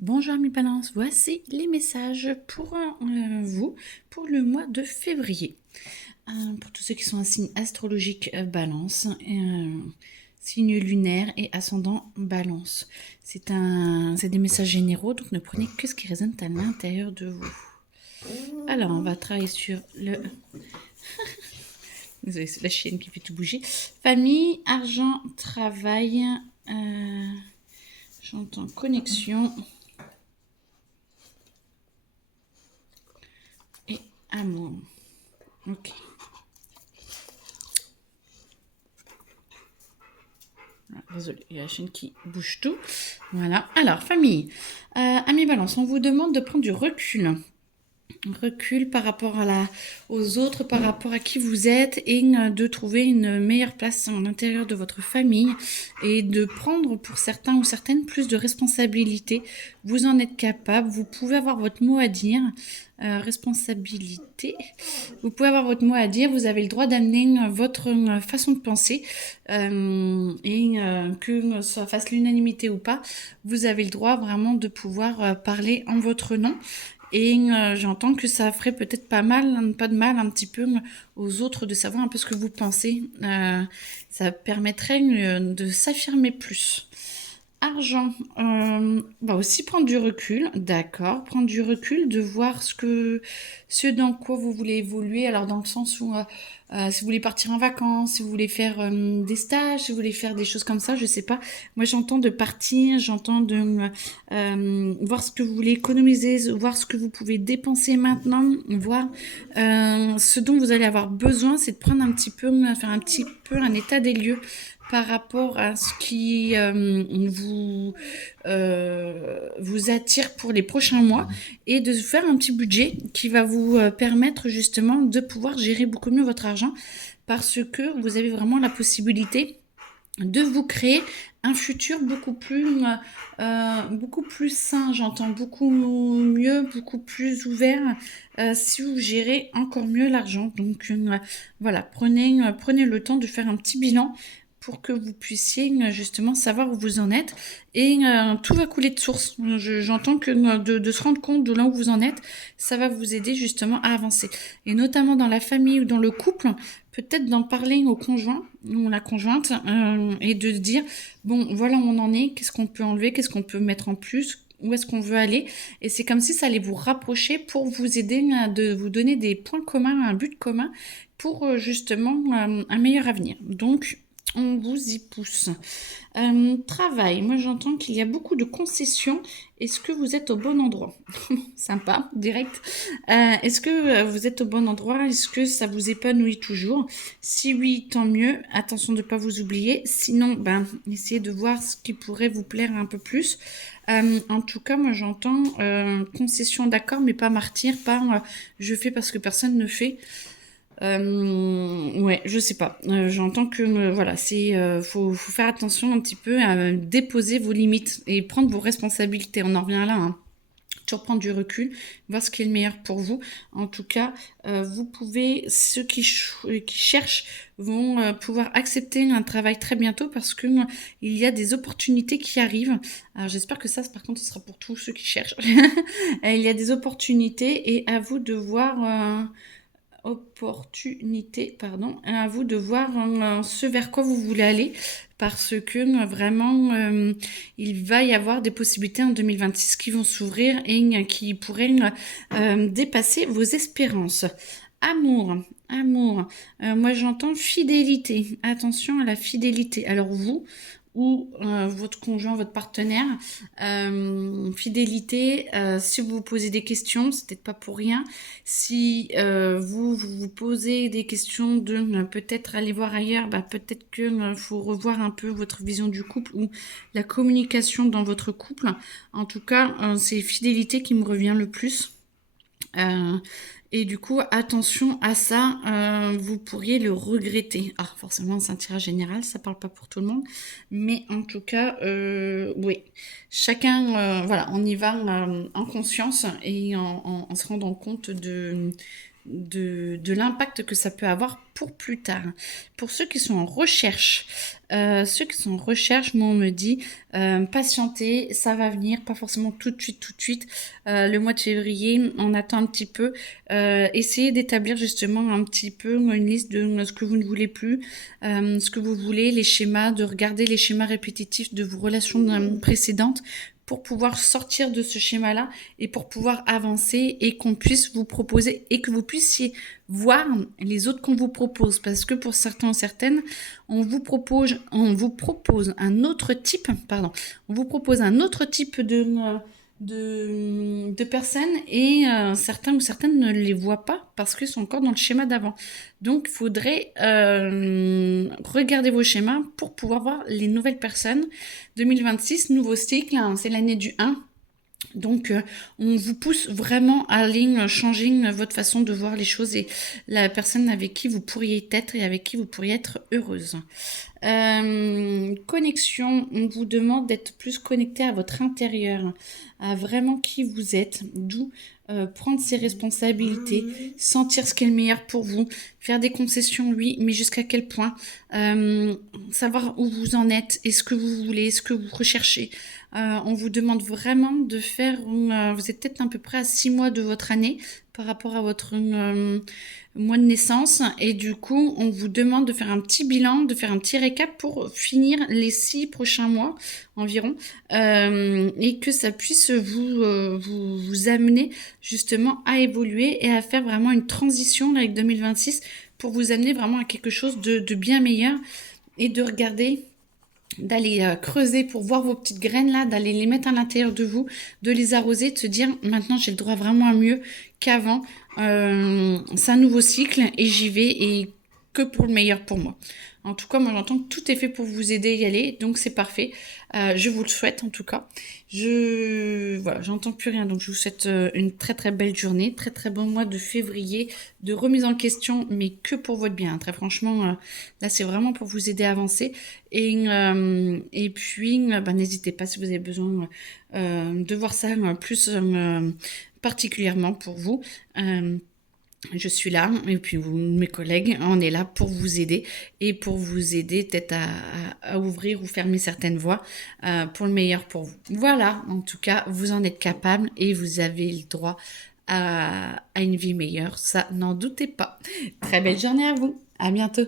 Bonjour mes balances, voici les messages pour vous pour le mois de février. Pour tous ceux qui sont un signe astrologique balance, signe lunaire et ascendant balance. C'est des messages généraux, donc ne prenez que ce qui résonne à l'intérieur de vous. Alors on va travailler sur le... Désolée, c'est la chienne qui fait tout bouger. Famille, argent, travail, j'entends connexion. Amour. Ok. Désolée, il y a la chaîne qui bouge tout. Voilà. Alors, famille. Amis Balance, on vous demande de prendre du recul. Recul par rapport aux autres, par rapport à qui vous êtes et de trouver une meilleure place à l'intérieur de votre famille et de prendre pour certains ou certaines plus de responsabilités. Vous en êtes capable, vous pouvez avoir votre mot à dire. Responsabilité. Vous pouvez avoir votre mot à dire, vous avez le droit d'amener votre façon de penser que ça fasse l'unanimité ou pas, vous avez le droit vraiment de pouvoir parler en votre nom. Et j'entends que ça ferait peut-être pas de mal un petit peu aux autres de savoir un peu ce que vous pensez. Ça permettrait de s'affirmer plus. Argent, va aussi prendre du recul, d'accord, prendre du recul, de voir ce dans quoi vous voulez évoluer, alors dans le sens où si vous voulez partir en vacances, si vous voulez faire des stages, si vous voulez faire des choses comme ça, je sais pas. Moi j'entends de partir, j'entends de voir ce que vous voulez économiser, voir ce que vous pouvez dépenser maintenant, voir ce dont vous allez avoir besoin, c'est de prendre faire un petit peu un état des lieux par rapport à ce qui vous attire pour les prochains mois et de faire un petit budget qui va vous permettre justement de pouvoir gérer beaucoup mieux votre argent parce que vous avez vraiment la possibilité de vous créer un futur beaucoup plus sain, j'entends beaucoup mieux, beaucoup plus ouvert si vous gérez encore mieux l'argent. Donc voilà, prenez le temps de faire un petit bilan pour que vous puissiez justement savoir où vous en êtes et tout va couler de source. J'entends que de se rendre compte de là où vous en êtes, ça va vous aider justement à avancer. Et notamment dans la famille ou dans le couple, peut-être d'en parler au conjoint ou la conjointe et de dire bon voilà où on en est, qu'est-ce qu'on peut enlever, qu'est-ce qu'on peut mettre en plus, où est-ce qu'on veut aller, et c'est comme si ça allait vous rapprocher pour vous aider de vous donner des points communs, un but commun pour justement un meilleur avenir. Donc on vous y pousse. Travail, moi j'entends qu'il y a beaucoup de concessions. Est-ce que vous êtes au bon endroit? Sympa, direct. Est-ce que vous êtes au bon endroit? Est-ce que ça vous épanouit toujours? Si oui, tant mieux. Attention de ne pas vous oublier. Sinon, essayez de voir ce qui pourrait vous plaire un peu plus. En tout cas, moi j'entends concession d'accord, mais pas martyr, pas je fais parce que personne ne fait. Ouais, je sais pas. J'entends que voilà, faut faire attention un petit peu à déposer vos limites et prendre vos responsabilités. On en revient là, hein. Toujours prendre du recul, voir ce qui est le meilleur pour vous. En tout cas, vous pouvez, ceux qui cherchent vont pouvoir accepter un travail très bientôt parce que il y a des opportunités qui arrivent. Alors j'espère que ça, par contre, ce sera pour tous ceux qui cherchent. Il y a des opportunités et à vous de voir à vous de voir ce vers quoi vous voulez aller parce que vraiment il va y avoir des possibilités en 2026 qui vont s'ouvrir et qui pourraient dépasser vos espérances. Amour, moi j'entends fidélité, attention à la fidélité. Alors vous ou votre conjoint, votre partenaire, fidélité, si vous vous posez des questions, c'est peut-être pas pour rien. Si vous posez des questions de peut-être aller voir ailleurs, peut-être que faut revoir un peu votre vision du couple ou la communication dans votre couple. En tout cas, c'est fidélité qui me revient le plus. Et du coup, attention à ça, vous pourriez le regretter. Ah, forcément, c'est un tirage général, ça parle pas pour tout le monde. Mais en tout cas, oui. Chacun, voilà, on y va en conscience et en se rendant compte de l'impact que ça peut avoir pour plus tard. Pour ceux qui sont en recherche, moi on me dit patienter, ça va venir, pas forcément tout de suite. Le mois de février, on attend un petit peu. Essayez d'établir justement un petit peu une liste de ce que vous ne voulez plus, ce que vous voulez, les schémas, de regarder les schémas répétitifs de vos relations précédentes pour pouvoir sortir de ce schéma-là et pour pouvoir avancer et qu'on puisse vous proposer et que vous puissiez voir les autres qu'on vous propose. Parce que pour certains ou certaines, on vous propose un autre type, de personnes et certains ou certaines ne les voient pas parce qu'ils sont encore dans le schéma d'avant. Donc, il faudrait regarder vos schémas pour pouvoir voir les nouvelles personnes. 2026, nouveau cycle, hein, c'est l'année du 1. Donc, on vous pousse vraiment à aller changer votre façon de voir les choses et la personne avec qui vous pourriez être et avec qui vous pourriez être heureuse. Connexion, on vous demande d'être plus connecté à votre intérieur, à vraiment qui vous êtes, d'où prendre ses responsabilités, sentir ce qui est le meilleur pour vous, faire des concessions, oui, mais jusqu'à quel point, savoir où vous en êtes et ce que vous voulez, ce que vous recherchez. On vous demande vraiment de faire, vous êtes peut-être à peu près à 6 mois de votre année par rapport à votre mois de naissance et du coup on vous demande de faire un petit bilan, de faire un petit récap pour finir les 6 prochains mois environ et que ça puisse vous amener justement à évoluer et à faire vraiment une transition avec 2026 pour vous amener vraiment à quelque chose de bien meilleur et de regarder, d'aller creuser pour voir vos petites graines là, d'aller les mettre à l'intérieur de vous, de les arroser, de se dire maintenant j'ai le droit vraiment à mieux qu'avant, c'est un nouveau cycle et j'y vais et que pour le meilleur pour moi. En tout cas, moi j'entends que tout est fait pour vous aider à y aller, donc c'est parfait. Je vous le souhaite en tout cas. Voilà, j'entends plus rien, donc je vous souhaite une très très belle journée, très très bon mois de février, de remise en question, mais que pour votre bien. Très franchement, là c'est vraiment pour vous aider à avancer. Et puis, n'hésitez pas si vous avez besoin de voir ça plus particulièrement pour vous. Je suis là et puis vous, mes collègues, on est là pour vous aider et pour vous aider peut-être à ouvrir ou fermer certaines voies pour le meilleur pour vous. Voilà, en tout cas, vous en êtes capable et vous avez le droit à une vie meilleure, ça n'en doutez pas. Très belle journée à vous, à bientôt.